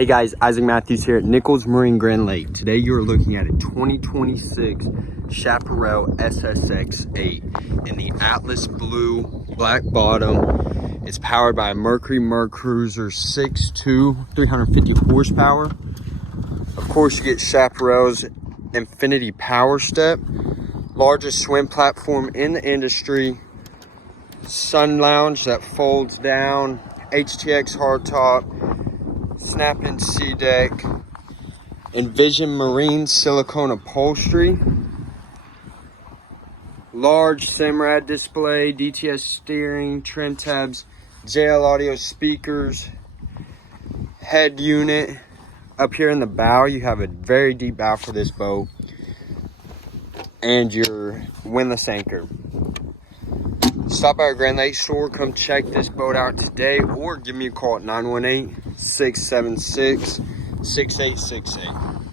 Hey guys, Isaac Matthews here at Nichols Marine Grand Lake. Today you are looking at a 2026 Chaparral SSX 8 in the Atlas blue, black bottom. It's powered by a Mercury Cruiser 6.2, 350 horsepower. Of course, you get Chaparral's Infinity Power Step, largest swim platform in the industry, sun lounge that folds down, HTX hardtop, snap-in sea deck, Envision Marine silicone upholstery, large SIMRAD display, DTS steering, trim tabs, JL audio speakers, head unit. Up here in the bow, you have a very deep bow for this boat, and your windlass anchor. Stop by our Grand Lake store, come check this boat out today, or give me a call at 918-676-6868.